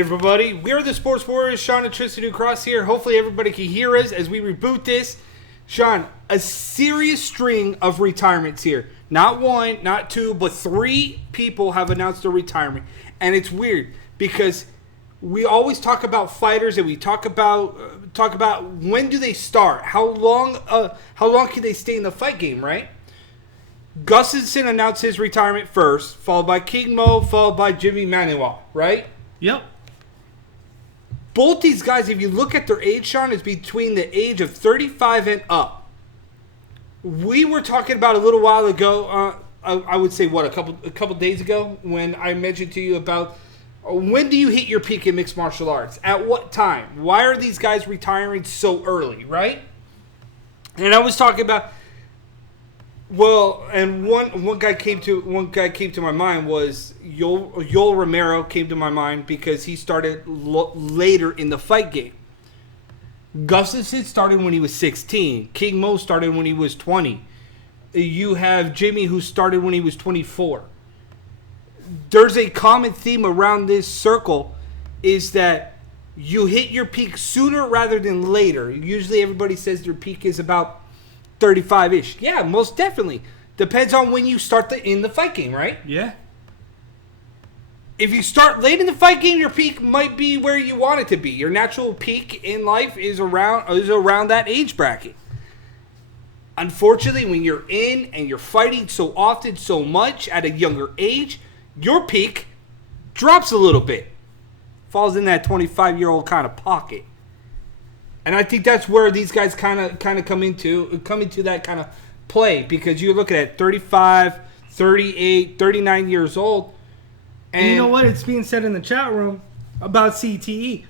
everybody. We are the Sports Warriors. Sean and Tristan New Cross here. Hopefully everybody can hear us as we reboot this. Sean, a serious string of retirements here. Not one, not two, but three people have announced their retirement. And it's weird because we always talk about fighters and we talk about when do they start? How long can they stay in the fight game, right? Gustafsson announced his retirement first, followed by King Mo, followed by Jimmy Manuel, right? Yep. Both these guys, if you look at their age, Sean, is between the age of 35 and up. We were talking about a little while ago, I would say, a couple days ago, when I mentioned to you about when do you hit your peak in mixed martial arts? At what time? Why are these guys retiring so early, right? And I was talking about, well, and one guy came to my mind was Yoel Romero came to my mind because he started later in the fight game. Gustafsson started when he was 16. King Mo started when he was 20. You have Jimmy who started when he was 24. There's a common theme around this circle is that you hit your peak sooner rather than later. Usually everybody says their peak is about 35-ish. Yeah, most definitely. Depends on when you start in the fight game, right? Yeah. If you start late in the fight game, your peak might be where you want it to be. Your natural peak in life is around that age bracket. Unfortunately, when you're in and you're fighting so often, so much at a younger age, your peak drops a little bit. Falls in that 25-year-old kind of pocket. And I think that's where these guys kind of come into that kind of play, because you're looking at 35, 38, 39 years old. And you know what? It's being said in the chat room about CTE.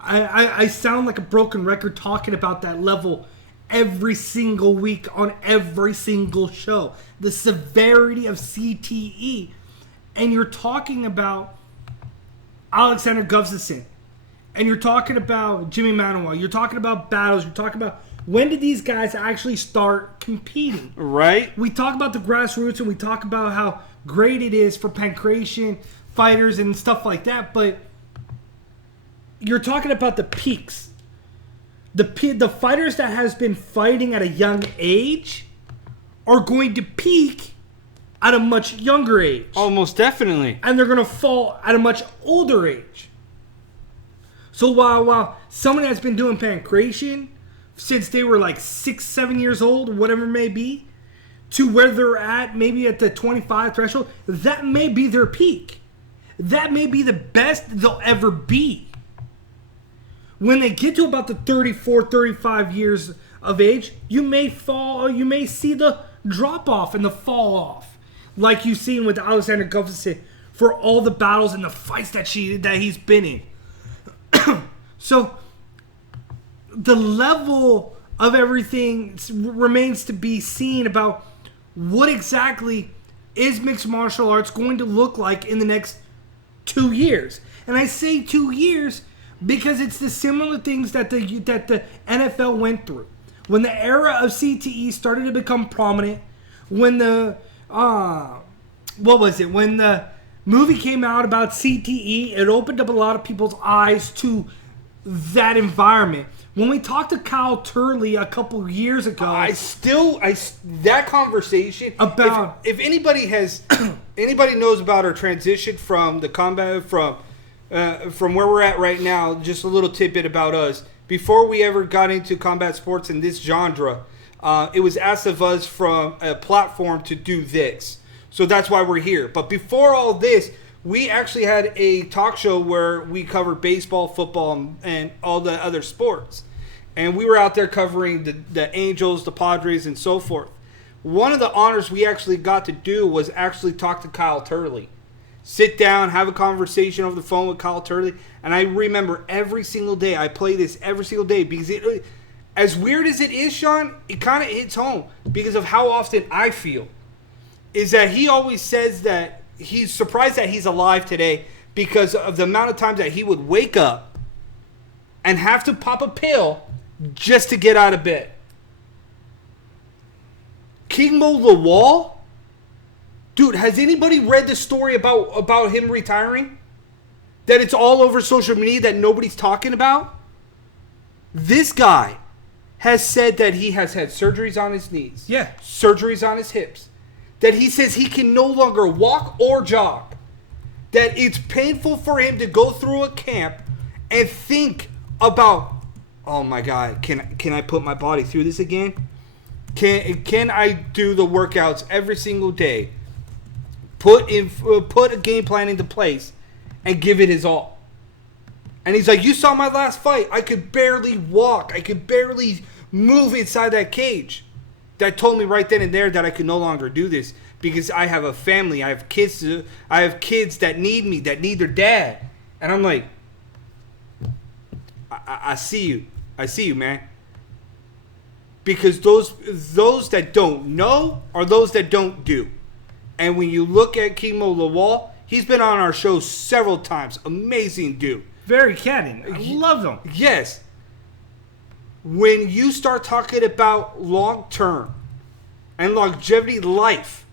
I sound like a broken record talking about that level every single week on every single show. The severity of CTE. And you're talking about Alexander Gustafsson. And you're talking about Jimmy Manuel. You're talking about battles. You're talking about when did these guys actually start competing? Right. We talk about the grassroots and we talk about how great it is for pancration fighters and stuff like that. But you're talking about the peaks. The fighters that has been fighting at a young age are going to peak at a much younger age. Almost definitely. And they're going to fall at a much older age. So while someone has been doing pancration since they were like 6, 7 years old, whatever it may be, to where they're at, maybe at the 25 threshold, that may be their peak. That may be the best they'll ever be. When they get to about the 34, 35 years of age, you may see the drop off and the fall off. Like you've seen with Alexander Gustafsson for all the battles and the fights that he's been in. So the level of everything remains to be seen about what exactly is mixed martial arts going to look like in the next 2 years. And I say 2 years because it's the similar things that the NFL went through. When the era of CTE started to become prominent, when the when the movie came out about CTE, it opened up a lot of people's eyes to that environment. When we talked to Kyle Turley a couple years ago, that conversation about if anybody knows about our transition from the combat from where we're at right now, just a little tidbit about us. Before we ever got into combat sports in this genre, it was asked of us from a platform to do this. So that's why we're here. But before all this, we actually had a talk show where we covered baseball, football, and all the other sports. And we were out there covering the Angels, the Padres, and so forth. One of the honors we actually got to do was actually talk to Kyle Turley. Sit down, have a conversation over the phone with Kyle Turley. And I remember every single day, I play this every single day because as weird as it is, Sean, it kind of hits home because of how often I feel. Is that he always says that he's surprised that he's alive today because of the amount of times that he would wake up and have to pop a pill just to get out of bed. King Mo Lawal? Dude, has anybody read the story about him retiring? that it's all over social media that nobody's talking about? This guy has said that he has had surgeries on his knees. Yeah. Surgeries on his hips. That he says he can no longer walk or jog. That it's painful for him to go through a camp and think about, oh my God, can I put my body through this again? Can I do the workouts every single day? Put a game plan into place and give it his all. And he's like, you saw my last fight. I could barely walk. I could barely move inside that cage. That told me right then and there that I could no longer do this because I have a family. I have kids. I have kids that need me, that need their dad. And I'm like, I see you. I see you, man. Because those that don't know are those that don't do. And when you look at Kimo Lawal, he's been on our show several times. Amazing dude. Very catty. I love him. Yes. When you start talking about long term and longevity life,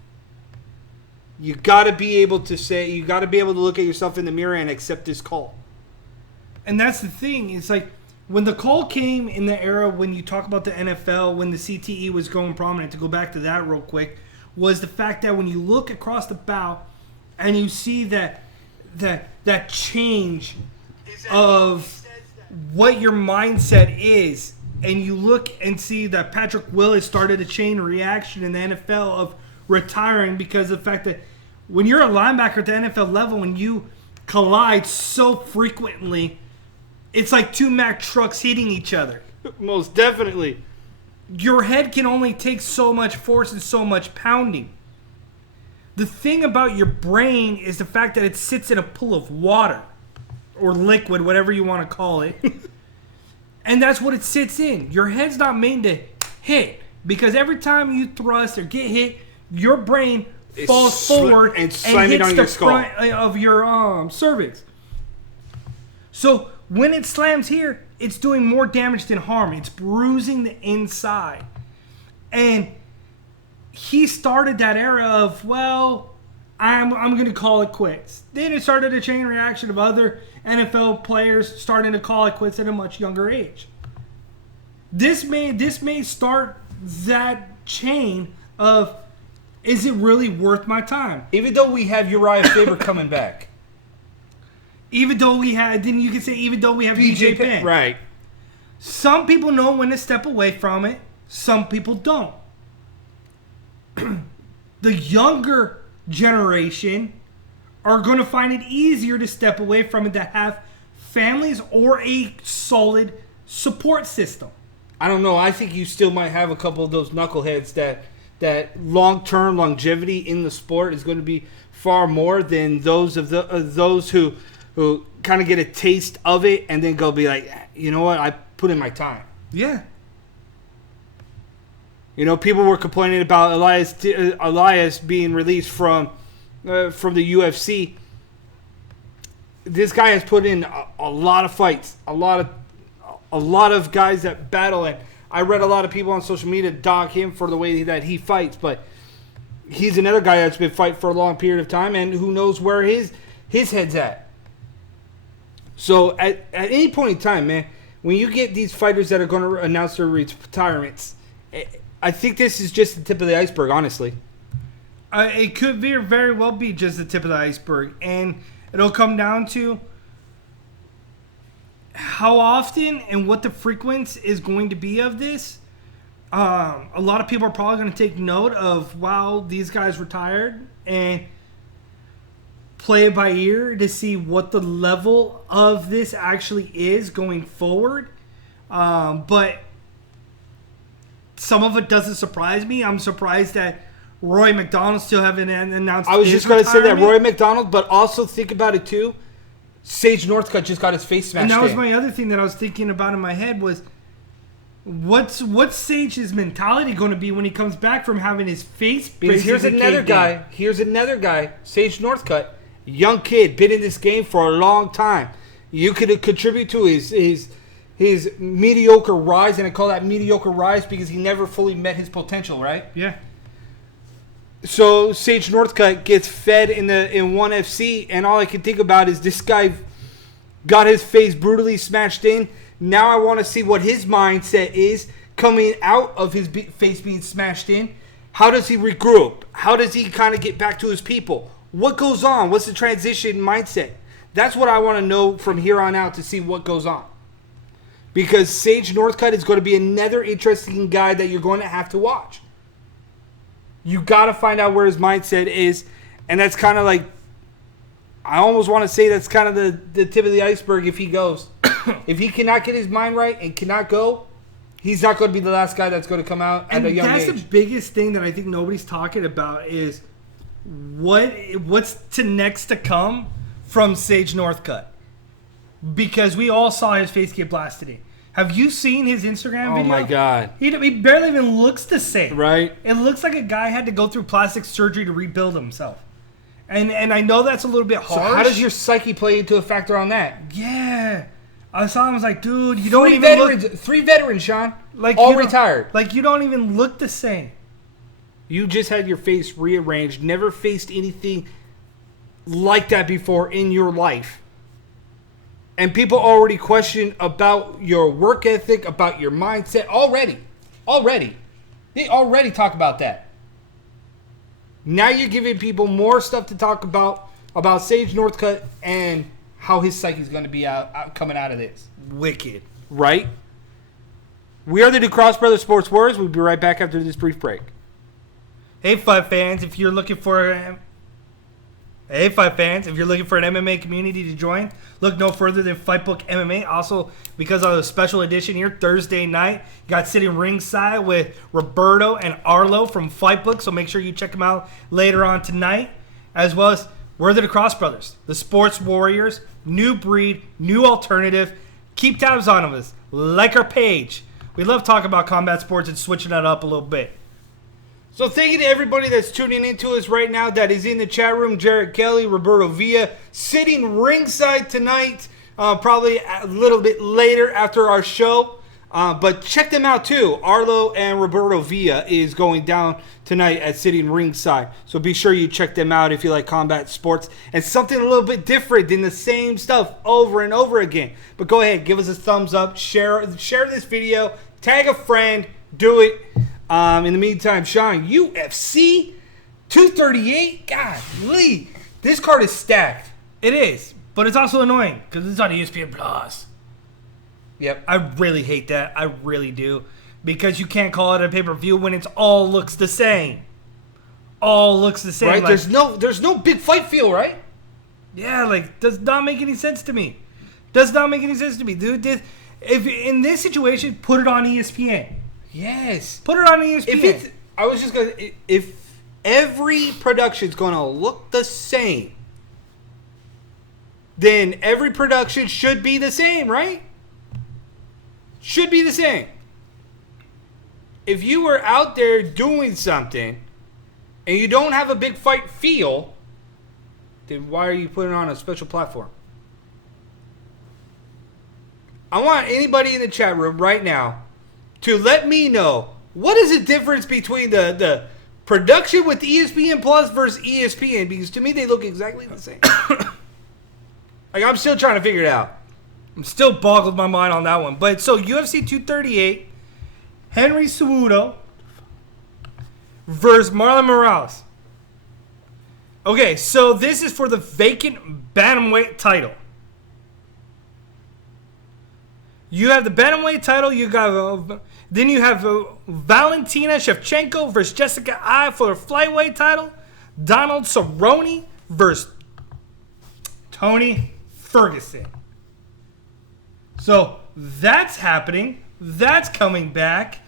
you got to be able to say, you got to be able to look at yourself in the mirror and accept this call. And that's the thing. It's like when the call came in the era when you talk about the NFL, when the CTE was going prominent, to go back to that real quick, was the fact that when you look across the bow and you see that change of what your mindset is, and you look and see that Patrick Willis started a chain reaction in the NFL of retiring because of the fact that when you're a linebacker at the NFL level and you collide so frequently, it's like two Mack trucks hitting each other. Most definitely. Your head can only take so much force and so much pounding. The thing about your brain is the fact that it sits in a pool of water or liquid, whatever you want to call it. And that's what it sits in. Your head's not made to hit because every time you thrust or get hit, your brain falls forward and hits the front of your cervix. So when it slams here, it's doing more damage than harm. It's bruising the inside. And he started that era of, well, I'm going to call it quits. Then it started a chain reaction of other NFL players starting to call it quits at a much younger age. This may start that chain of, is it really worth my time? Even though we have Uriah Faber coming back. Even though we have BJ Penn. Right. Some people know when to step away from it. Some people don't. The younger generation are going to find it easier to step away from it, to have families or a solid support system. I don't know. I think you still might have a couple of those knuckleheads that long-term longevity in the sport is going to be far more than those who kind of get a taste of it and then go be like, you know what, I put in my time. Yeah. You know, people were complaining about Elias being released from the UFC. This guy has put in a lot of fights, a lot of guys that battle, and I read a lot of people on social media dog him for the way that he fights, but he's another guy that's been fighting for a long period of time, and who knows where his head's at. So at any point in time, man, when you get these fighters that are going to announce their retirements, I think this is just the tip of the iceberg, honestly. It could very well be just the tip of the iceberg. And it'll come down to how often and what the frequency is going to be of this. A lot of people are probably going to take note of, wow, these guys retired, and play it by ear to see what the level of this actually is going forward. But some of it doesn't surprise me. I'm surprised that Roy McDonald still haven't announced. I was just going to say that, Roy McDonald, but also think about it too. Sage Northcutt just got his face smashed. And that was my other thing that I was thinking about in my head was, what's Sage's mentality going to be when he comes back from having his face? Because here's another guy, Sage Northcutt, young kid, been in this game for a long time. You could contribute to his mediocre rise, and I call that mediocre rise because he never fully met his potential, right? Yeah. So Sage Northcutt gets fed in ONE FC, and all I can think about is this guy got his face brutally smashed in. Now I want to see what his mindset is coming out of his face being smashed in. How does he regroup? How does he kind of get back to his people? What goes on? What's the transition mindset? That's what I want to know from here on out to see what goes on. Because Sage Northcutt is going to be another interesting guy that you're going to have to watch. You got to find out where his mindset is. And that's kind of like, I almost want to say that's kind of the tip of the iceberg if he goes. If he cannot get his mind right and cannot go, he's not going to be the last guy that's going to come out at a young age. And that's the biggest thing that I think nobody's talking about is what's next to come from Sage Northcutt. Because we all saw his face get blasted in. Have you seen his Instagram video? Oh my God. He barely even looks the same. Right. It looks like a guy had to go through plastic surgery to rebuild himself. And I know that's a little bit harsh. So how does your psyche play into a factor on that? Yeah. I saw him, I was like, dude, you don't even look... Three veterans, Sean. Like all retired. Like, you don't even look the same. You just had your face rearranged. Never faced anything like that before in your life. And people already question about your work ethic, about your mindset already. They already talk about that. Now you're giving people more stuff to talk about Sage Northcutt and how his psyche is going to be coming out of this. Wicked. Right? We are the New Cross Brothers Sports Warriors. We'll be right back after this brief break. Hey, Fight fans, if you're looking for an MMA community to join, look no further than Fightbook MMA. Also, because of the special edition here, Thursday night, you got sitting ringside with Roberto and Arlo from Fightbook, so make sure you check them out later on tonight. As well as, we're the Cross Brothers, the Sports Warriors, new breed, new alternative. Keep tabs on us, like our page. We love talking about combat sports and switching that up a little bit. So thank you to everybody that's tuning into us right now that is in the chat room. Jarrett Kelly, Roberto Villa, sitting ringside tonight, probably a little bit later after our show. But check them out too. Arlo and Roberto Villa is going down tonight at sitting ringside. So be sure you check them out if you like combat sports and something a little bit different than the same stuff over and over again. But go ahead, give us a thumbs up, share this video, tag a friend, do it. In the meantime, Sean, UFC 238, golly, this card is stacked. It is, but it's also annoying because it's on ESPN Plus. Yep. I really hate that. I really do. Because you can't call it a pay-per-view when it's all looks the same. All looks the same. Right? Like, there's no big fight feel, right? Yeah, like, does not make any sense to me. Does not make any sense to me. Dude, if in this situation, put it on ESPN. Yes. Put it on ESPN. If every production's gonna look the same, then every production should be the same, right? Should be the same. If you were out there doing something and you don't have a big fight feel, then why are you putting it on a special platform? I want anybody in the chat room right now to let me know what is the difference between the production with ESPN Plus versus ESPN, because to me they look exactly the same. Like, I'm still trying to figure it out. I'm still boggled my mind on that one. But so UFC 238, Henry Cejudo versus Marlon Morales. Okay, so this is for the vacant bantamweight title. You have the bantamweight title. Then you have Valentina Shevchenko versus Jessica Ai for the flyweight title. Donald Cerrone versus Tony Ferguson. So that's happening. That's coming back.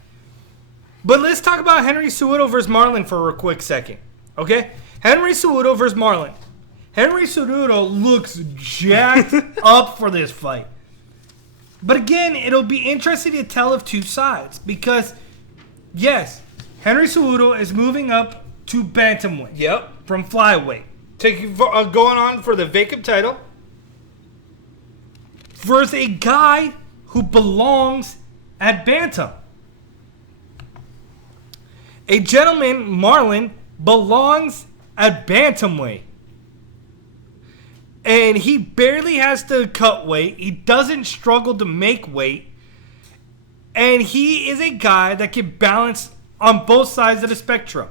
But let's talk about Henry Cejudo versus Marlon for a quick second. Okay? Henry Cejudo versus Marlon. Henry Cejudo looks jacked up for this fight. But again, it'll be interesting to tell of two sides. Because, yes, Henry Cejudo is moving up to bantamweight. Yep. From flyweight. Going on for the vacant title. Versus a guy who belongs at bantam. A gentleman, Marlon, belongs at bantamweight. And he barely has to cut weight. He doesn't struggle to make weight. And he is a guy that can balance on both sides of the spectrum.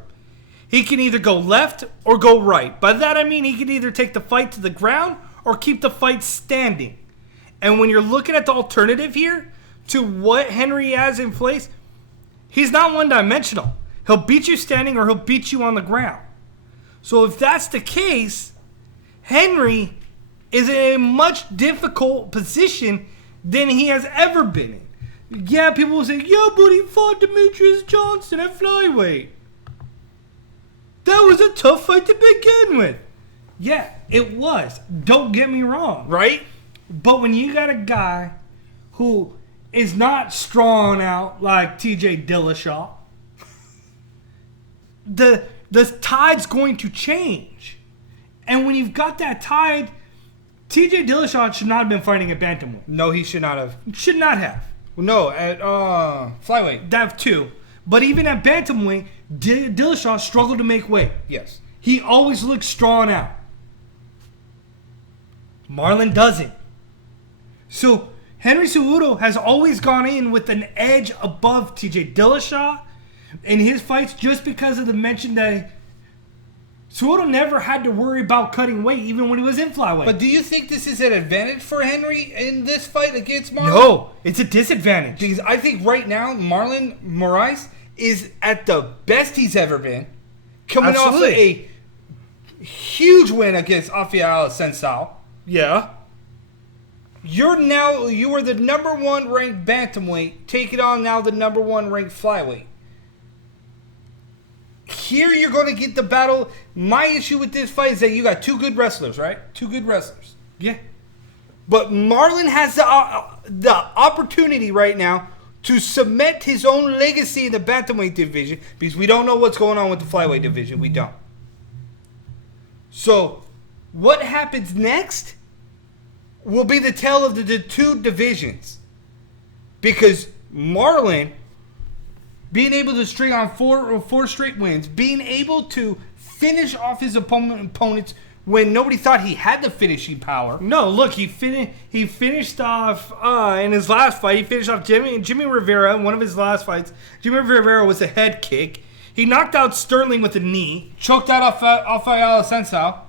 He can either go left or go right. By that I mean he can either take the fight to the ground or keep the fight standing. And when you're looking at the alternative here to what Henry has in place, he's not one-dimensional. He'll beat you standing or he'll beat you on the ground. So if that's the case, Henry is in a much difficult position than he has ever been in. Yeah, people will say, yeah, but he fought Demetrius Johnson at flyweight. That was a tough fight to begin with. Yeah, it was. Don't get me wrong. Right? But when you got a guy who is not strong out like TJ Dillashaw, the tide's going to change. And when you've got that tide, TJ Dillashaw should not have been fighting at bantamweight. No, he should not have. Should not have. No, at flyweight. That too. But even at bantamweight, Dillashaw struggled to make weight. Yes. He always looked strong out. Marlon doesn't. So Henry Cejudo has always gone in with an edge above TJ Dillashaw in his fights just because of the mention that Cejudo never had to worry about cutting weight even when he was in flyweight. But do you think this is an advantage for Henry in this fight against Marlon? No, it's a disadvantage. Because I think right now Marlon Moraes is at the best he's ever been. Coming off of a huge win against Rafael Sensao. Yeah. You are the number one ranked bantamweight, taking on now the number one ranked flyweight. Here you're going to get the battle. My issue with this fight is that you got two good wrestlers, right? Two good wrestlers. Yeah. But Marlon has the opportunity right now to cement his own legacy in the bantamweight division because we don't know what's going on with the flyweight division. We don't. So what happens next will be the tale of the two divisions. Because Marlon, being able to string on four straight wins, being able to finish off his opponents when nobody thought he had the finishing power. No, look, he finished off in his last fight. He finished off Jimmy Rivera in one of his last fights. Jimmy Rivera was a head kick. He knocked out Sterling with a knee. Choked out Rafael Sensao.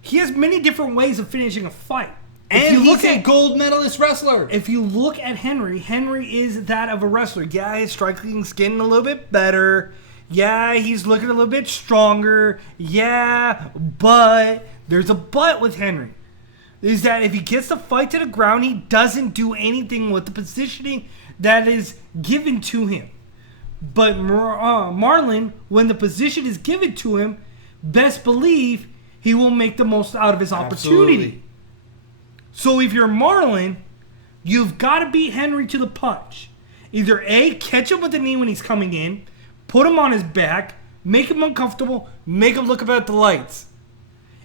He has many different ways of finishing a fight. And he's a gold medalist wrestler. If you look at Henry is that of a wrestler. Yeah, his striking's getting a little bit better. Yeah, he's looking a little bit stronger. Yeah, but there's a but with Henry. Is that if he gets the fight to the ground, he doesn't do anything with the positioning that is given to him. But Marlon, when the position is given to him, best believe he will make the most out of his opportunity. Absolutely. So if you're Marlon, you've got to beat Henry to the punch. Either A, catch him with the knee when he's coming in, put him on his back, make him uncomfortable, make him look up at the lights.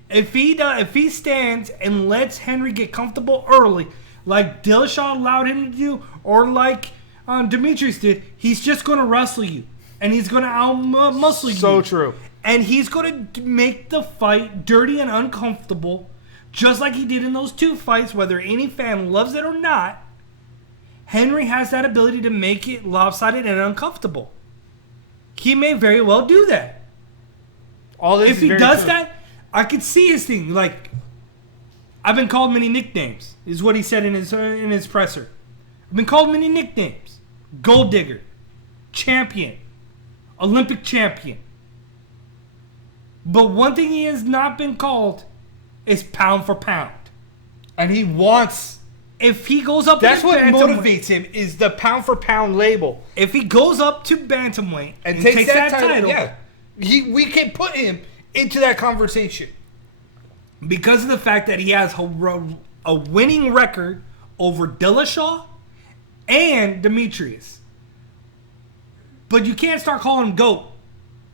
If he stands and lets Henry get comfortable early, like Dillashaw allowed him to do, or like Demetrius did, he's just going to wrestle you. And he's going to out-muscle you. So true. And he's going to make the fight dirty and uncomfortable, just like he did in those two fights, whether any fan loves it or not. Henry has that ability to make it lopsided and uncomfortable. He may very well do that. If he does that, I could see his thing. Like, I've been called many nicknames, is what he said in his presser. I've been called many nicknames. Gold digger, champion, Olympic champion. But one thing he has not been called is pound for pound. And he wants... If he goes up... That's what motivates him, is the pound for pound label. If he goes up to bantamweight and takes that title, yeah, we can put him into that conversation. Because of the fact that he has a winning record over Dillashaw and Demetrius. But you can't start calling him GOAT.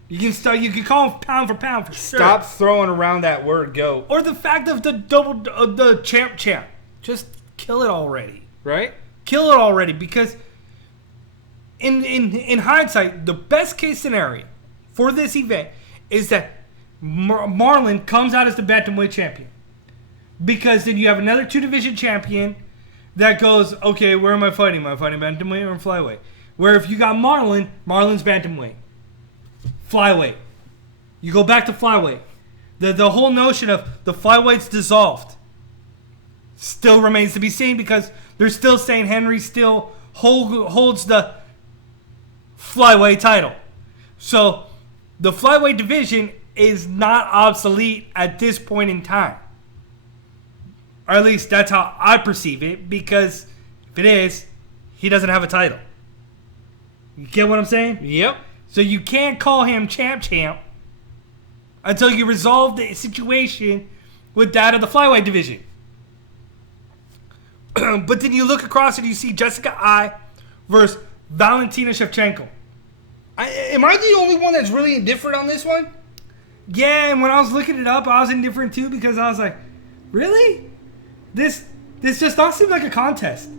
You can call him pound for pound for sure. Stop throwing around that word GOAT. Or the fact of the champ. Just kill it already. Right? Kill it already, because in hindsight, the best case scenario for this event is that Marlon comes out as the bantamweight champion. Because then you have another 2-division champion that goes, okay, where am I fighting? Am I fighting bantamweight or flyweight? Where if you got Marlon's bantamweight. Flyweight. You go back to flyweight. The whole notion of the flyweight's dissolved still remains to be seen because they're still saying Henry still holds the flyweight title. So the flyweight division is not obsolete at this point in time. Or at least that's how I perceive it, because if it is, he doesn't have a title. You get what I'm saying? Yep. So you can't call him champ until you resolve the situation with that of the flyweight division. But then you look across and you see Jessica Ai versus Valentina Shevchenko. Am I the only one that's really indifferent on this one? Yeah, and when I was looking it up, I was indifferent too because I was like, really? This does not seem like a contest.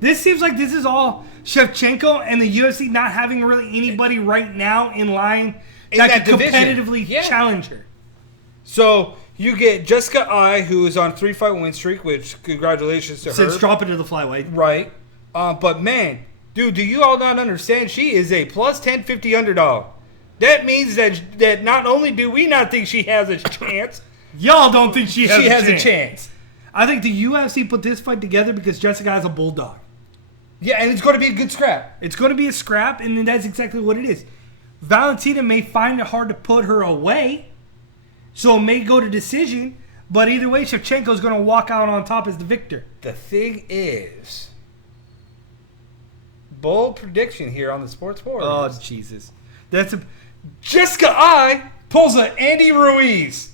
This seems like this is all Shevchenko and the UFC not having really anybody right now in line that could competitively challenge her. So you get Jessica Ai, who is on 3-fight win streak, which congratulations to her. Since dropping to the flyweight. Right. But man, dude, do you all not understand? She is a plus 1050 underdog. That means that not only do we not think she has a chance, y'all don't think she has a chance. I think the UFC put this fight together because Jessica is a bulldog. Yeah, and it's going to be a good scrap. It's going to be a scrap, and that's exactly what it is. Valentina may find it hard to put her away, so it may go to decision, but either way, Shevchenko is going to walk out on top as the victor. The thing is, bold prediction here on the Sports Warriors. Oh, Jesus. Jessica Ai pulls a Andy Ruiz,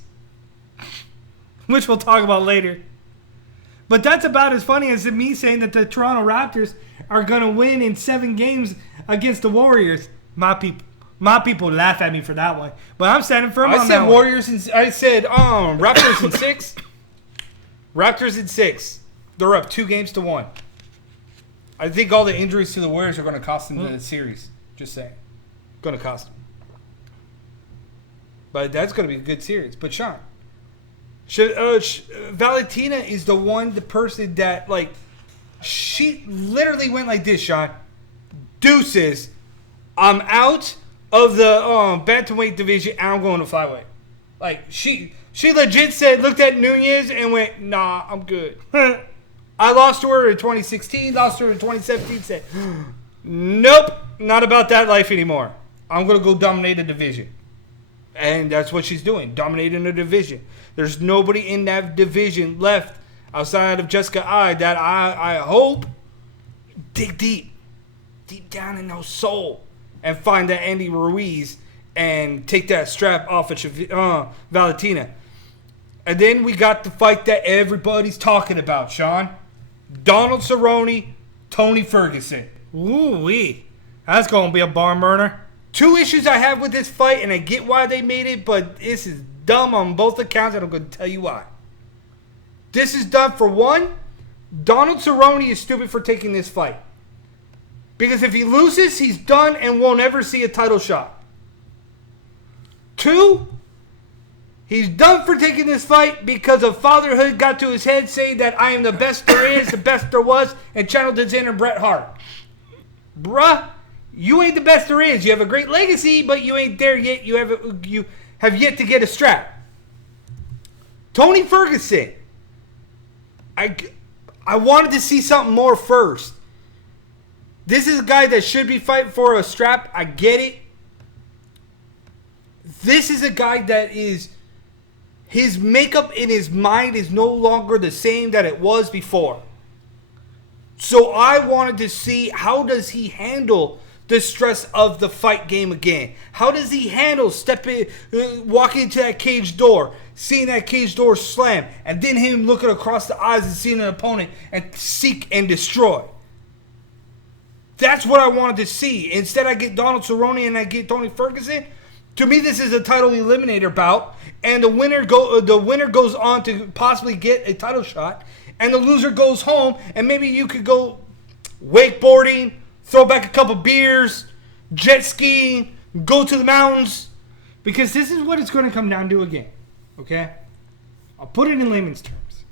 which we'll talk about later. But that's about as funny as me saying that the Toronto Raptors are going to win in 7 games against the Warriors. My people laugh at me for that one. But I'm standing firm on that I said one. Warriors, and I said Raptors in 6. Raptors in 6. They're up 2-1. I think all the injuries to the Warriors are going to cost them the series. Just saying. Going to cost them. But that's going to be a good series. But Sean, Valentina is the person that, like, she literally went like this, Sean. Deuces, I'm out of the bantamweight division and I'm going to flyweight. Like, she legit looked at Nunez and went, nah, I'm good. I lost to her in 2016, lost to her in 2017, said, nope, not about that life anymore. I'm going to go dominate a division. And that's what she's doing, dominating a division. There's nobody in that division left outside of Jessica Ai that I hope dig deep down in her soul and find that Andy Ruiz and take that strap off of Valentina. And then we got the fight that everybody's talking about, Sean. Donald Cerrone, Tony Ferguson. Ooh-wee. That's going to be a barn burner. 2 issues I have with this fight, and I get why they made it, but this is dumb on both accounts, and I'm going to tell you why. This is dumb for one. Donald Cerrone is stupid for taking this fight. Because if he loses, he's done and won't ever see a title shot. 2, he's done for taking this fight because of fatherhood got to his head saying that I am the best there is, the best there was, and channeled his inner Bret Hart. Bruh. You ain't the best there is. You have a great legacy, but you ain't there yet. You have yet to get a strap. Tony Ferguson. I wanted to see something more first. This is a guy that should be fighting for a strap. I get it. This is a guy that is... His makeup in his mind is no longer the same that it was before. So I wanted to see how does he handle the stress of the fight game again. How does he handle walking into that cage door, seeing that cage door slam, and then him looking across the eyes and seeing an opponent and seek and destroy? That's what I wanted to see. Instead, I get Donald Cerrone and I get Tony Ferguson. To me, this is a title eliminator bout, and the winner goes on to possibly get a title shot, and the loser goes home, and maybe you could go wakeboarding, throw back a couple beers, jet skiing, go to the mountains. Because this is what it's going to come down to again. Okay? I'll put it in layman's terms.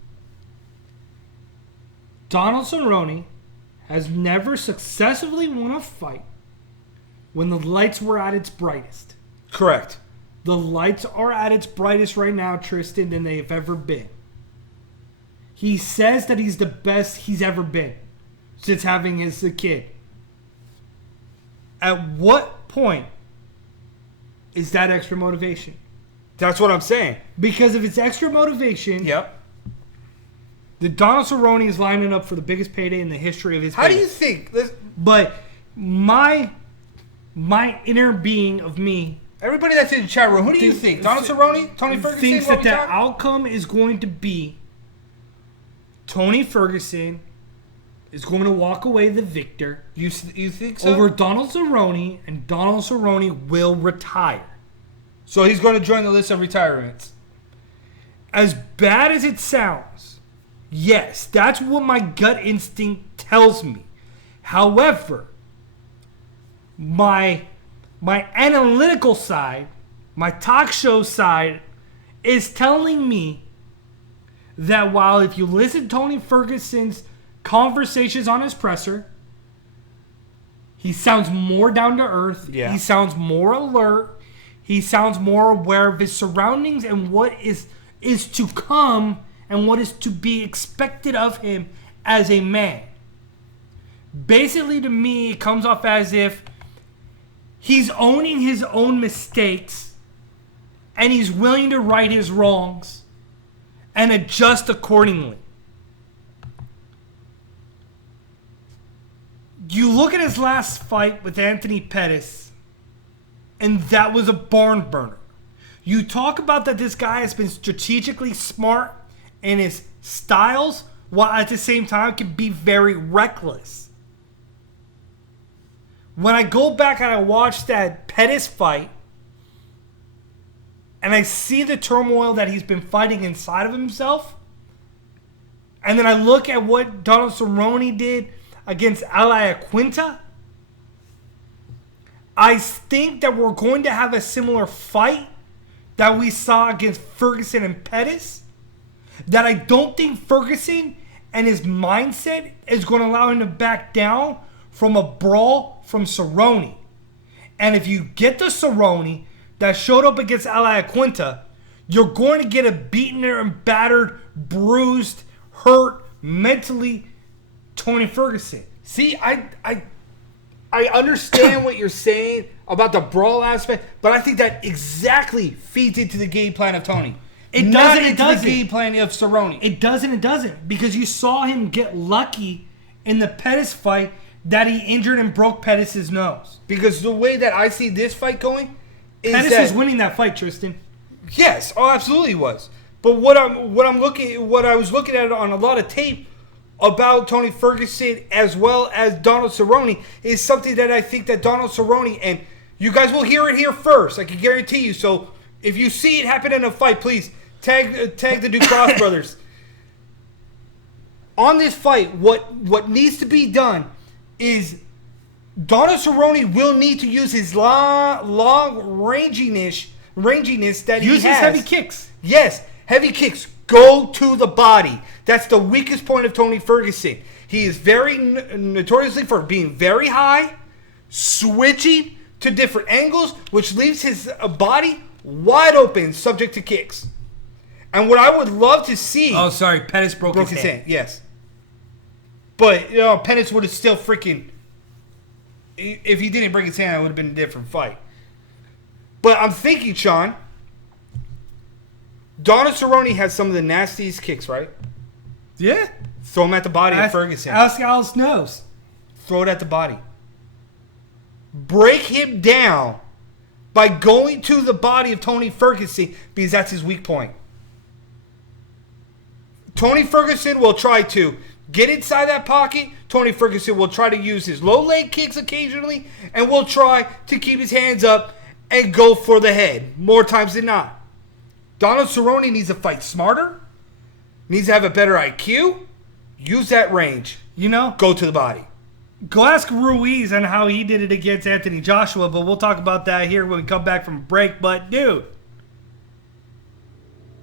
Donald Cerrone has never successfully won a fight when the lights were at its brightest. Correct. The lights are at its brightest right now, Tristan, than they've ever been. He says that he's the best he's ever been since having his kid. At what point is that extra motivation? That's what I'm saying. Because if it's extra motivation, Yep. the Donald Cerrone is lining up for the biggest payday in the history of his How do you think? But my inner being of me, Everybody that's in the chat room, who do you think? Donald Cerrone? Tony Ferguson? thinks that the outcome is going to be Tony Ferguson is going to walk away the victor. You think so? Over Donald Cerrone, and Donald Cerrone will retire. So he's going to join the list of retirements. As bad as it sounds, yes, that's what my gut instinct tells me. However, my analytical side, my talk show side, is telling me that while if you listen to Tony Ferguson's conversations on his presser, he sounds more down to earth. Yeah. He sounds more alert. He sounds more aware of his surroundings and what is to come and what is to be expected of him as a man. Basically, to me, it comes off as if he's owning his own mistakes and he's willing to right his wrongs and adjust accordingly. You look at his last fight with Anthony Pettis, and that was a barn burner. You talk about that this guy has been strategically smart in his styles, while at the same time can be very reckless. When I go back and I watch that Pettis fight, and I see the turmoil that he's been fighting inside of himself, and then I look at what Donald Cerrone did against Quinta, I think that we're going to have a similar fight that we saw against Ferguson and Pettis. That I don't think Ferguson and his mindset is going to allow him to back down from a brawl from Cerrone. And if you get the Cerrone that showed up against Quinta, you're going to get a beaten and battered, bruised, hurt, mentally Tony Ferguson. See, I understand what you're saying about the brawl aspect, but I think that exactly feeds into the game plan of Tony. It doesn't. doesn't. The game plan of Cerrone. It doesn't. Because you saw him get lucky in the Pettis fight that he injured and broke Pettis' nose. Because the way that I see this fight going is Pettis that was winning that fight, Tristan. yes, oh, absolutely was. But what I was looking at on a lot of tape about Tony Ferguson as well as Donald Cerrone is something that I think that Donald Cerrone, and you guys will hear it here first, I can guarantee you. So if you see it happen in a fight, please tag the Ducross brothers. On this fight, what needs to be done is Donald Cerrone will need to use his long ranginess that he has. Use his heavy kicks. Yes, heavy kicks. Go to the body. That's the weakest point of Tony Ferguson. He is very notoriously for being very high, switching to different angles, which leaves his body wide open, subject to kicks. And what I would love to see... Oh, sorry. Pettis broke his hand. Yes. But, Pettis would have still freaking... If he didn't break his hand, it would have been a different fight. But I'm thinking, Sean... Donald Cerrone has some of the nastiest kicks, right? Yeah. Throw him at the body of Ferguson. Ask Alice knows. Throw it at the body. Break him down by going to the body of Tony Ferguson because that's his weak point. Tony Ferguson will try to get inside that pocket. Tony Ferguson will try to use his low leg kicks occasionally and will try to keep his hands up and go for the head more times than not. Donald Cerrone needs to fight smarter, needs to have a better IQ, use that range. Go to the body. Go ask Ruiz on how he did it against Anthony Joshua, but we'll talk about that here when we come back from break. But, dude,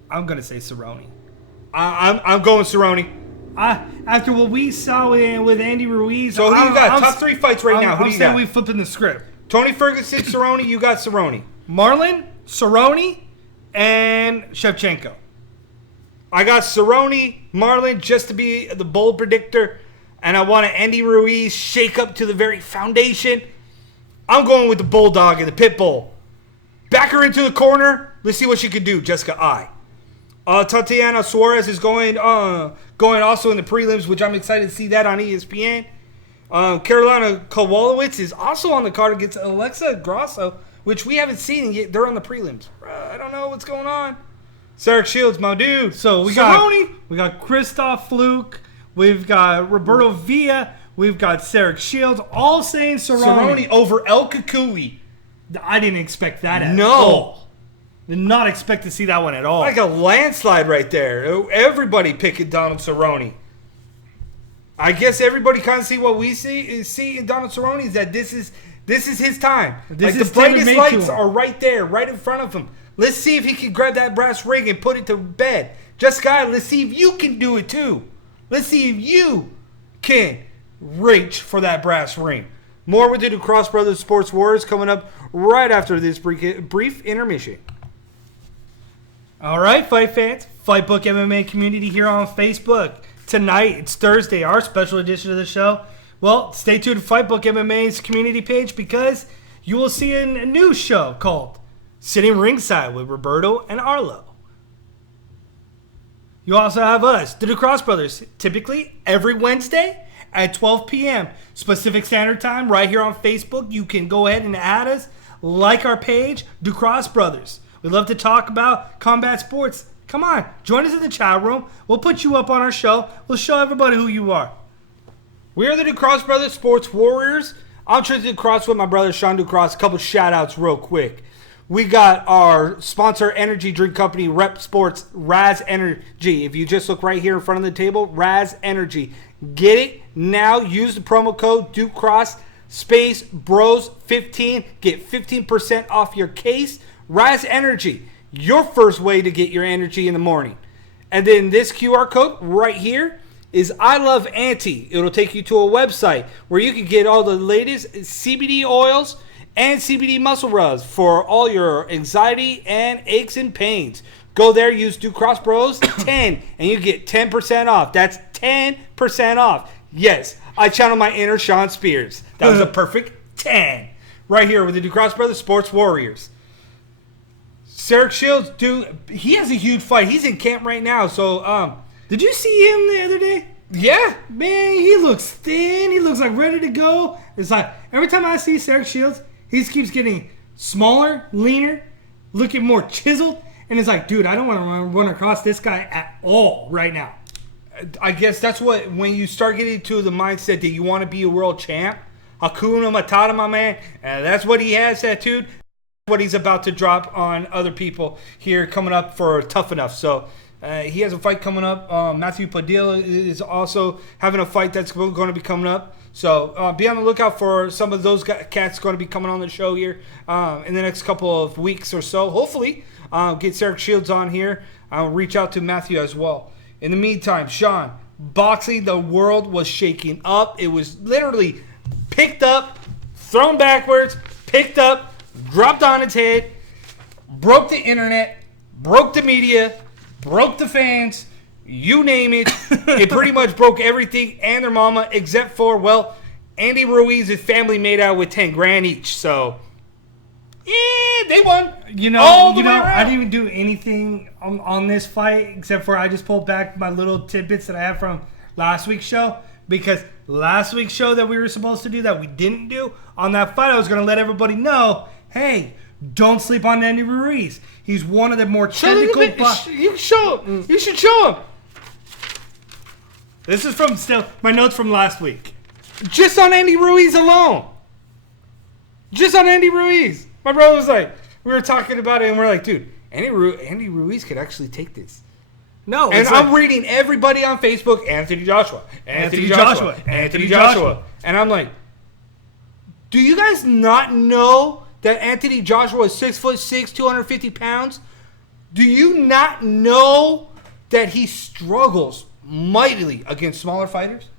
I'm going to say Cerrone. I'm going Cerrone. After what we saw with Andy Ruiz. So who you got? Top 3 fights right now. Who do you got? I'm saying we flipping the script. Tony Ferguson, Cerrone. You got Cerrone. Marlon, Cerrone, and Shevchenko. I got Cerrone, Marlon, just to be the bold predictor. And I want an Andy Ruiz shake up to the very foundation. I'm going with the Bulldog and the Pit Bull. Back her into the corner. Let's see what she can do, Jessica I. Tatiana Suarez is going also in the prelims, which I'm excited to see that on ESPN. Carolina Kowalowicz is also on the card against Alexa Grasso, which we haven't seen yet. They're on the prelims. I don't know what's going on. Cedric Shields, my dude. So we got Christoph Fluke. We've got Roberto Villa. We've got Cedric Shields. All saying Cerrone over El Kukui. I didn't expect that at all. No. Did not expect to see that one at all. Like a landslide right there. Everybody picking Donald Cerrone. I guess everybody kind of see what we see in Donald Cerrone is that this is his time. The brightest lights are right there, right in front of him. Let's see if he can grab that brass ring and put it to bed. Jessica, let's see if you can do it too. Let's see if you can reach for that brass ring. More with the Ducross Brothers Sports Wars coming up right after this brief intermission. All right, fight fans, Fight Book MMA community here on Facebook. Tonight, it's Thursday, our special edition of the show. Well, stay tuned to Fight Book MMA's community page because you will see a new show called Sitting Ringside with Roberto and Arlo. You also have us, the Ducross Brothers, typically every Wednesday at 12 p.m. Pacific Standard Time, right here on Facebook. You can go ahead and add us, like our page, Ducross Brothers. We love to talk about combat sports. Come on, join us in the chat room. We'll put you up on our show. We'll show everybody who you are. We are the Ducross Brothers Sports Warriors. I'm Tristan Ducross with my brother Sean Ducross. A couple shout outs real quick. We got our sponsor energy drink company, Rep Sports, Raz Energy. If you just look right here in front of the table, Raz Energy. Get it now. Use the promo code Ducross space Bros 15. Get 15% off your case. Raz Energy, your first way to get your energy in the morning. And then this QR code right here is I Love Anti. It'll take you to a website where you can get all the latest CBD oils and CBD muscle rubs for all your anxiety and aches and pains. Go there, use Ducross Bros 10, and you get 10% off. That's 10% off. Yes, I channel my inner Sean Spears. That was a perfect 10. Right here with the Ducross Brothers Sports Warriors. Cedric Shields, dude, he has a huge fight. He's in camp right now. So, did you see him the other day? Yeah. Man, he looks thin. He looks like ready to go. It's like every time I see Cedric Shields, he just keeps getting smaller, leaner, looking more chiseled. And it's like, dude, I don't want to run across this guy at all right now. I guess that's what, when you start getting to the mindset that you want to be a world champ, Hakuna Matata, my man, and that's what he has, that dude. What he's about to drop on other people here coming up for Tough Enough. So he has a fight coming up. Matthew Padilla is also having a fight that's going to be coming up. So be on the lookout for some of those cats going to be coming on the show here in the next couple of weeks or so. Hopefully get Cedric Shields on here. I'll reach out to Matthew as well. In the meantime, Sean, boxing, the world was shaking up. It was literally picked up, thrown backwards, picked up, dropped on its head, broke the internet, broke the media, broke the fans, you name it. It pretty much broke everything and their mama, except for, well, Andy Ruiz's family made out with 10 grand each. So, they won. I didn't even do anything on this fight except for I just pulled back my little tidbits that I have from last week's show. Because last week's show that we were supposed to do that we didn't do, on that fight I was going to let everybody know, hey, don't sleep on Andy Ruiz. He's one of the more technical... You should show him. This is from my notes from last week. Just on Andy Ruiz alone. Just on Andy Ruiz. My brother was like, we were talking about it and we're like, dude, Andy Ruiz could actually take this. No, and I'm reading everybody on Facebook, Anthony Joshua. And I'm like, do you guys not know that Anthony Joshua is 6'6", 250 pounds? Do you not know that he struggles mightily against smaller fighters.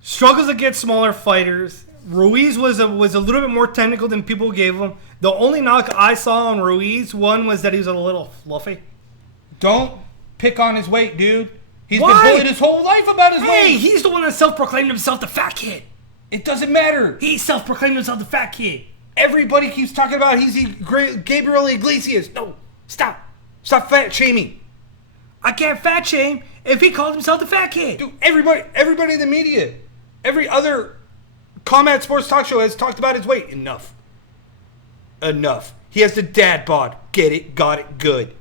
Struggles against smaller fighters. Ruiz was a little bit more technical than people gave him. The only knock I saw on Ruiz, one was that he was a little fluffy. Don't pick on his weight, dude. He's Why? been bullied his whole life about his weight. Hey, he's the one that self-proclaimed himself the fat kid. It doesn't matter. He self-proclaimed himself the fat kid. Everybody keeps talking about he's Gabriel Iglesias. No, stop. Stop fat shaming. I can't fat shame if he called himself the fat kid. Dude, everybody in the media, every other Combat Sports talk show has talked about his weight. Enough. He has the dad bod. Get it, got it, good.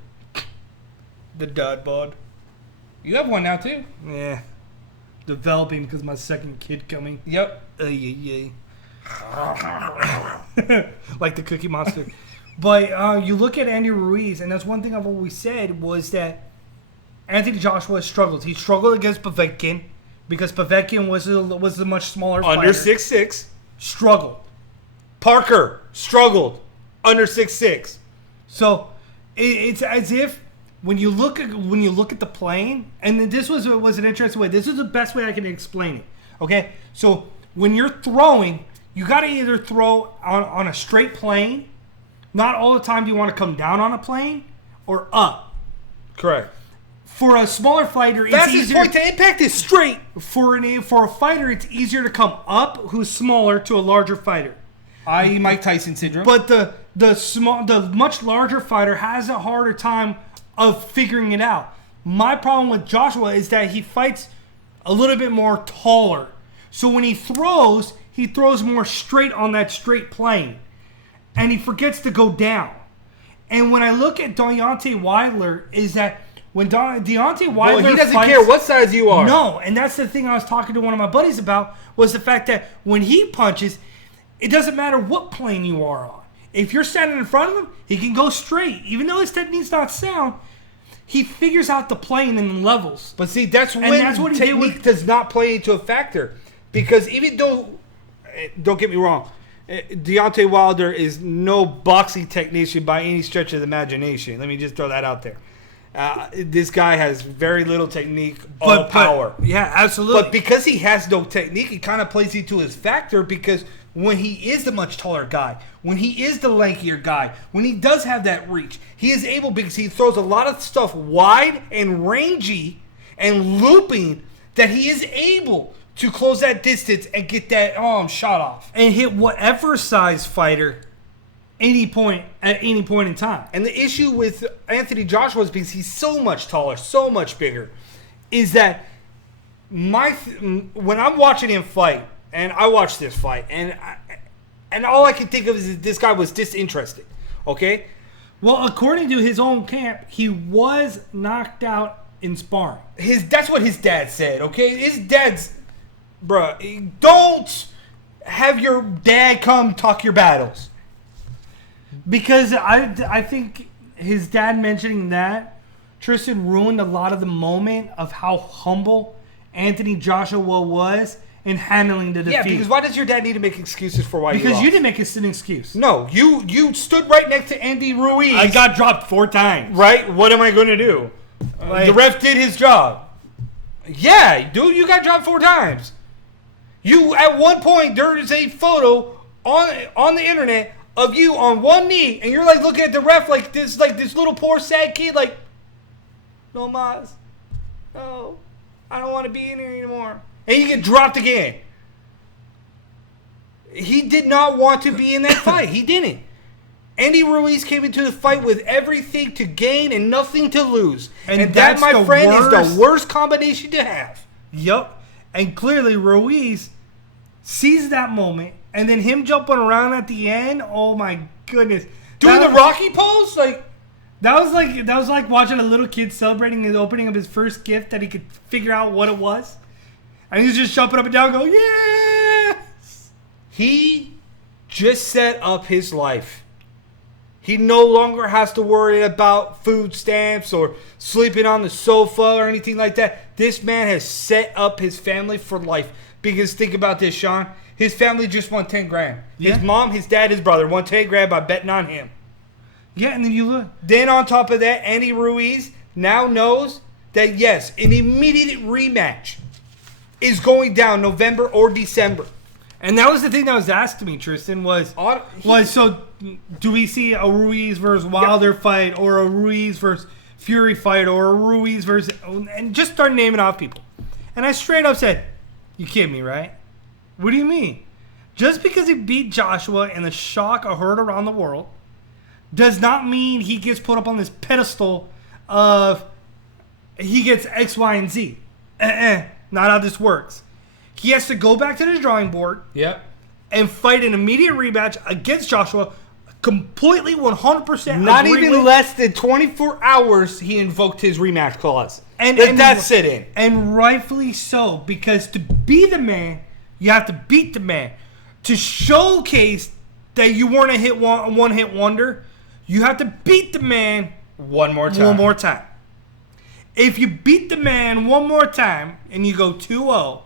The dad bod. You have one now, too. Yeah. Developing because my second kid coming. Yep. Like the Cookie Monster. But you look at Andy Ruiz, and that's one thing I've always said was that Anthony Joshua struggled. He struggled against Povetkin because Povetkin was a much smaller fighter. Under 6'6". Struggled. Parker struggled. Under 6'6". So it's as if when you look at the plane, and this was an interesting way. This is the best way I can explain it. Okay, so when you're throwing, you got to either throw on a straight plane. Not all the time do you want to come down on a plane or up. Correct. For a smaller fighter, it's fastest easier. Point to impact is straight. For a fighter, it's easier to come up who's smaller to a larger fighter. I.e. Mike Tyson syndrome. But the much larger fighter has a harder time of figuring it out. My problem with Joshua is that he fights a little bit more taller. So when he throws more straight on that straight plane. And he forgets to go down. And when I look at Deontay Wilder, is that when Deontay Wilder he doesn't fights, care what size you are. No, and that's the thing I was talking to one of my buddies about, was the fact that when he punches, it doesn't matter what plane you are on. If you're standing in front of him, he can go straight. Even though his technique's not sound, he figures out the plane and the levels. But see, that's what technique does not play into a factor. Because even though, don't get me wrong, Deontay Wilder is no boxing technician by any stretch of the imagination. Let me just throw that out there. This guy has very little technique, all power. Yeah, absolutely. But because he has no technique, it kind of plays into his factor because when he is the much taller guy, when he is the lankier guy, when he does have that reach, he is able, because he throws a lot of stuff wide and rangy and looping, that he is able to close that distance and get that shot off. And hit whatever size fighter at any point in time. And the issue with Anthony Joshua is because he's so much taller, so much bigger, is that when I'm watching him fight, and I watched this fight, and all I can think of is that this guy was disinterested, okay? Well, according to his own camp, he was knocked out in sparring. That's what his dad said, okay? His dad's... Bruh, don't have your dad come talk your battles. Because I think his dad mentioning that, Tristan, ruined a lot of the moment of how humble Anthony Joshua was in handling the defeat. Yeah, because why does your dad need to make excuses for why you lost? Because you didn't make an excuse. No, you stood right next to Andy Ruiz. I got dropped 4 times. Right? What am I going to do? The ref did his job. Yeah, dude, you got dropped 4 times. You, at one point, there is a photo on the internet of you on one knee, and you're like looking at the ref like this little poor sad kid, like, no mas, no, I don't want to be in here anymore, and you get dropped again. He did not want to be in that fight. He didn't. Andy Ruiz came into the fight with everything to gain and nothing to lose, and that, my friend, is the worst combination to have. Yup. And clearly Ruiz sees that moment, and then him jumping around at the end. Oh my goodness! Doing the Rocky pose, that was like watching a little kid celebrating the opening of his first gift that he could figure out what it was, and he was just jumping up and down, going, "Yeah!" He just set up his life. He no longer has to worry about food stamps or sleeping on the sofa or anything like that. This man has set up his family for life. Because think about this, Sean. His family just won 10 grand. Yeah. His mom, his dad, his brother won 10 grand by betting on him. Yeah, and then you look. Then on top of that, Andy Ruiz now knows that, yes, an immediate rematch is going down November or December. And that was the thing that was asked to me, Tristan, was so do we see a Ruiz versus Wilder fight, or a Ruiz versus Fury fight, or a Ruiz versus... And just start naming off people. And I straight up said, you kidding me, right? What do you mean? Just because he beat Joshua and the shock heard around the world does not mean he gets put up on this pedestal of he gets X, Y, and Z. Not how this works. He has to go back to the drawing board and fight an immediate rematch against Joshua, completely 100%. Not even less than 24 hours he invoked his rematch clause. And that's it in. And rightfully so, because to be the man, you have to beat the man. To showcase that you weren't a one-hit wonder, you have to beat the man one more time. If you beat the man one more time and you go 2-0,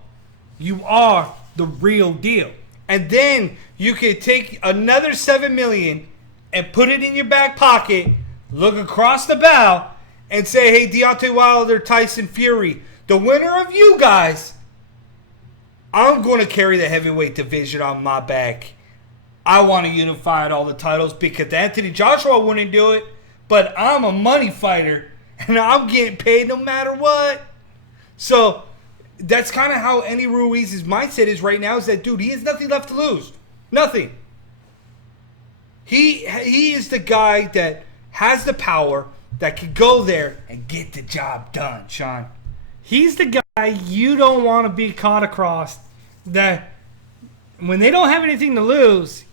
you are the real deal. And then you could take another $7 million and put it in your back pocket, look across the bow, and say, hey, Deontay Wilder, Tyson Fury, the winner of you guys, I'm going to carry the heavyweight division on my back. I want to unify all the titles because Anthony Joshua wouldn't do it, but I'm a money fighter, and I'm getting paid no matter what. So that's kind of how Andy Ruiz's mindset is right now, is that, dude, he has nothing left to lose. Nothing. He is the guy that has the power that could go there and get the job done, Sean. He's the guy you don't want to be caught across, that when they don't have anything to lose,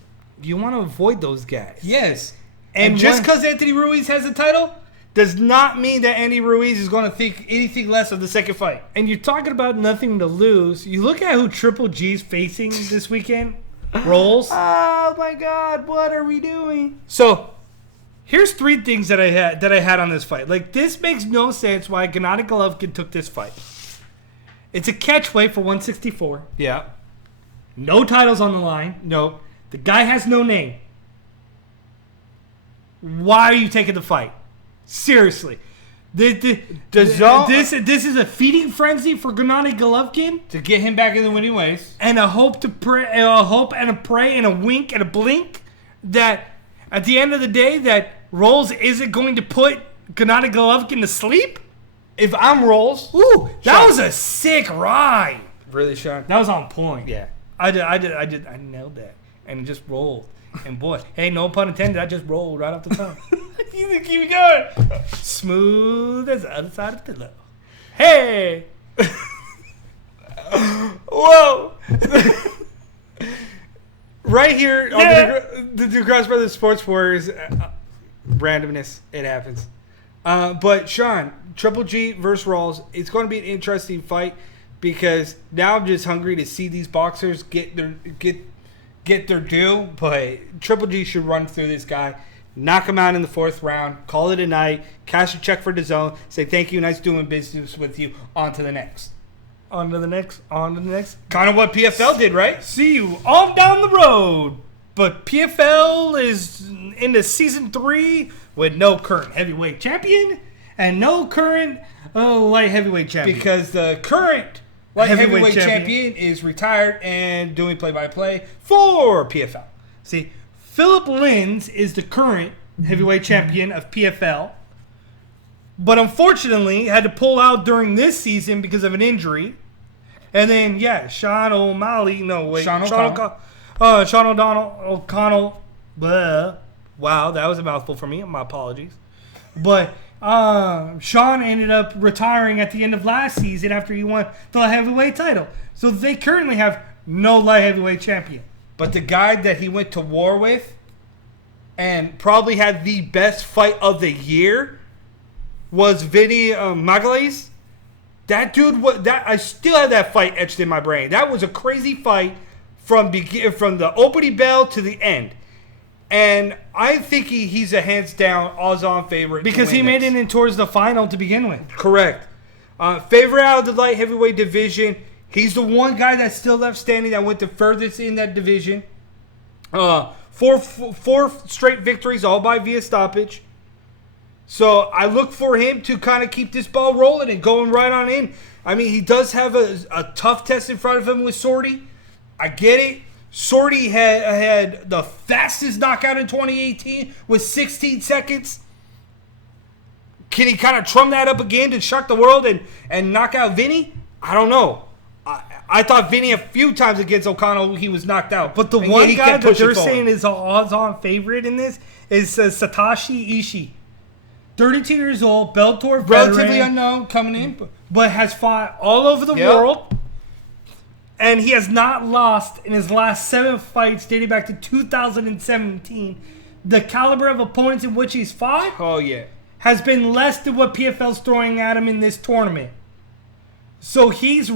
you want to avoid those guys. Yes. And just because Anthony Ruiz has the title does not mean that Andy Ruiz is going to think anything less of the second fight. And you're talking about nothing to lose. You look at who Triple G's facing this weekend. Rolls. Oh my God, what are we doing? So here's three things that I had on this fight. Like, this makes no sense why Gennady Golovkin took this fight. It's a catch weight for 164. Yeah. No titles on the line. No. The guy has no name. Why are you taking the fight? Seriously. This is a feeding frenzy for Gennady Golovkin to get him back in the winning ways, and a hope and a pray and a wink and a blink that at the end of the day that Rolls isn't going to put Gennady Golovkin to sleep. If I'm Rolls, that was a sick ride. Really, Sean? That was on point. Yeah, I nailed that, and it just rolled. And boy, hey, no pun intended, I just rolled right off the tongue. You keep going. Smooth as the other side of the pillow. Hey! Whoa! Right here on the DeGrasse Brothers Sports Warriors. Randomness. It happens. But, Sean, Triple G versus Rawls, it's going to be an interesting fight because now I'm just hungry to see these boxers get their due, but Triple G should run through this guy, knock him out in the fourth round, call it a night, cash a check for DAZN, say thank you, nice doing business with you, on to the next. On to the next. Kind of what PFL did, right? See you on down the road. But PFL is into season 3 with no current heavyweight champion and no current light heavyweight champion. Because the current light heavyweight champion is retired and doing play-by-play for PFL. See, Philip Lins is the current heavyweight champion of PFL, but unfortunately had to pull out during this season because of an injury. And then, Sean O'Connell. Blah. Wow, that was a mouthful for me. My apologies. But Sean ended up retiring at the end of last season after he won the light heavyweight title. So they currently have no light heavyweight champion. But the guy that he went to war with and probably had the best fight of the year was Vinny Magalhães. That dude, I still have that fight etched in my brain. That was a crazy fight from the opening bell to the end. And I think he's a hands down odds-on favorite because he made it in towards the final to begin with. Correct. Favorite out of the light heavyweight division. He's the one guy that's still left standing that went the furthest in that division. Four straight victories, all by via stoppage. So I look for him to kind of keep this ball rolling and going right on in. I mean, he does have a tough test in front of him with Sorty. I get it. Sorty had the fastest knockout in 2018 with 16 seconds. Can he kind of trump that up again to shock the world and knock out Vinny? I don't know. I thought Vinny a few times against O'Connell he was knocked out. But the And one he guy kept that pushing they're forward. saying is an odds-on favorite in this is Satoshi Ishii. 32 years old, Bellator Relatively veteran, unknown coming in. but has fought all over the Yep. world. And he has not lost in his last 7 fights dating back to 2017. The caliber of opponents in which he's fought Oh, yeah. has been less than what PFL's throwing at him in this tournament. So he's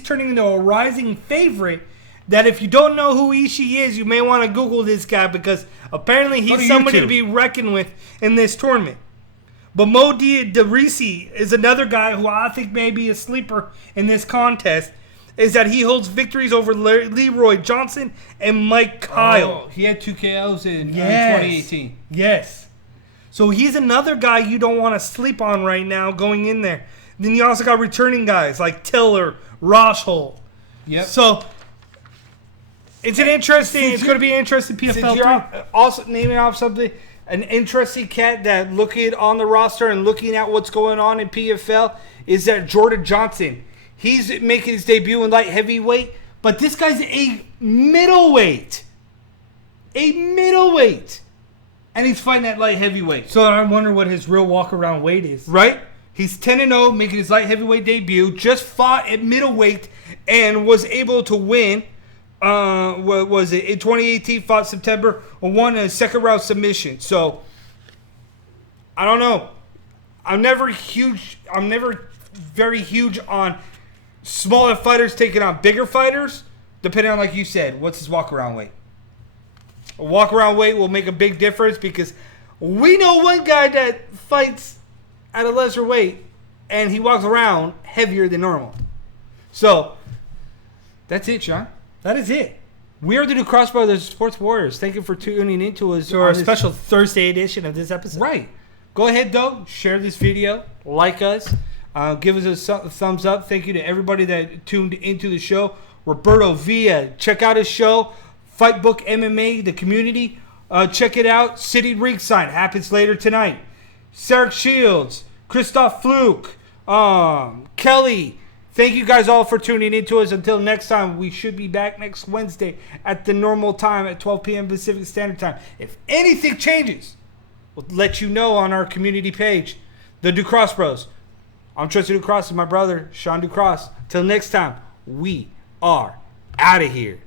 turning into a rising favorite that if you don't know who Ishii is, you may want to Google this guy because apparently Go to he's somebody YouTube. to be reckoned with in this tournament. But Mo DeRisi is another guy who I think may be a sleeper in this contest, is that he holds victories over Leroy Johnson and Mike Kyle. Oh, he had 2 KOs in Yes. 2018. Yes. So he's another guy you don't want to sleep on right now going in there. Then you also got returning guys like Tiller, Roshhold. Yep. So it's an interesting. Since It's you- going to be an interesting Since PFL you're 3. also naming off something, an interesting cat that looking on the roster and looking at what's going on in PFL is that Jordan Johnson. He's making his debut in light heavyweight, but this guy's a middleweight. A middleweight. And he's fighting at light heavyweight. So I wonder what his real walk around weight is. Right? He's 10-0, making his light heavyweight debut. Just fought at middleweight and was able to win. What was it? In 2018, fought September, won a second round submission. So, I don't know. I'm never very huge on smaller fighters taking on bigger fighters, depending on, like you said, what's his walk around weight. A walk around weight will make a big difference because we know one guy that fights at a lesser weight and he walks around heavier than normal. So, that's it, Sean. That is it. We are the New Cross Brothers Sports Warriors. Thank you for tuning into us. So our on this- special Thursday edition of this episode. Right. Go ahead, though. Share this video. Like us. Give us a thumbs up. Thank you to everybody that tuned into the show. Roberto Villa. Check out his show. Fight Book MMA, the community. Check it out. City Ringside. Happens later tonight. Sarek Shields. Christoph Fluke. Kelly. Thank you guys all for tuning into us. Until next time, we should be back next Wednesday at the normal time at 12 p.m. Pacific Standard Time. If anything changes, we'll let you know on our community page, the Ducross Bros. I'm Tristan Ducross and my brother, Sean Ducross. Till next time, we are out of here.